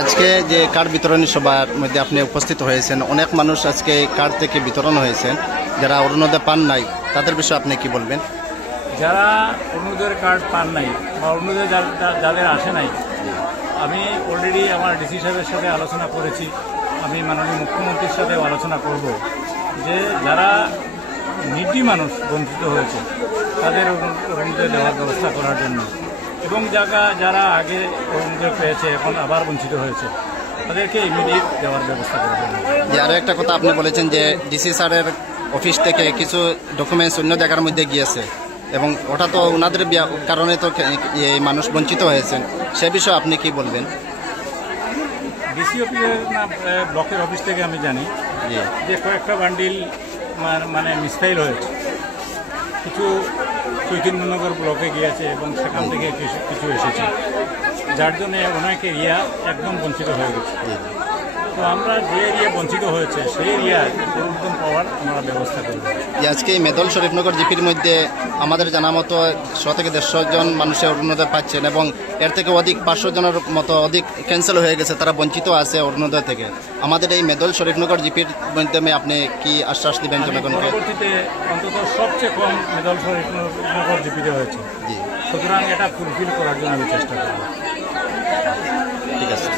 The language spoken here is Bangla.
আজকে যে কার্ড বিতরণী সভার মধ্যে আপনি উপস্থিত হয়েছেন, অনেক মানুষ আজকে কার্ড থেকে বিতরণ হয়েছেন, যারা অরুণোদয় পান নাই তাদের বিষয়ে আপনি কি বলবেন? যারা অরুণোদয়ের কার্ড পান নাই বা অরুণোদয় যাদের আসে নাই, আমি অলরেডি আমার ডিসি সাহেবের সাথে আলোচনা করেছি, আমি মাননীয় মুখ্যমন্ত্রীর সাথেও আলোচনা করব যে যারা নিডি মানুষ বঞ্চিত হয়েছে তাদের অরুণোদয় দেওয়ার ব্যবস্থা করার জন্য, এবং যারা আগে অরুণোদয় পেয়েছে এখন আবার বঞ্চিত হয়েছে তাদেরকে ইমিডিয়েট দেওয়ার ব্যবস্থা করার জন্য। আরও একটা কথা আপনি বলেছেন যে ডিসি স্যারের অফিস থেকে কিছু ডকুমেন্টস অন্য জায়গার মধ্যে গিয়েছে এবং ওটা তো ওনাদের কারণে তো এই মানুষ বঞ্চিত হয়েছেন, সে বিষয়ে আপনি কি বলবেন? ডিসি অফিসের না ব্লকের অফিস থেকে আমি জানি যে কয়েকটা বান্ডিল মানে মিসফাইল হয়েছে, কিছু চৈতন্যনগর ব্লকে গিয়েছে এবং সেখান থেকে কিছু এসেছে, যার জন্য অনেক এরিয়া একদম বঞ্চিত হয়ে গেছে। তো আমরা যে এরিয়া বঞ্চিত হয়েছে সেই এরিয়া পরিবর্তন পাওয়ার আমরা ব্যবস্থা করব। আজকে এই মেদল শরীফনগর জিপির মধ্যে আমাদের জানা মতো 100 থেকে 150 জন মানুষের অরুণোদয় পাচ্ছেন এবং এর থেকে অধিক 500 জনের মতো অধিক ক্যান্সেল হয়ে গেছে, তারা বঞ্চিত আছে অরুণোদয় থেকে। আমাদের এই মেদল শরীফনগর জিপির মাধ্যমে আপনি কি আশ্বাস দিবেন জনগণকে? পরবর্তীতে অন্তত সবচেয়ে কম মেদল শরীফনগর জিপিতে হয়েছে, সুতরাং এটা ফুলফিল করার জন্য আমি চেষ্টা করব। ঠিক আছে।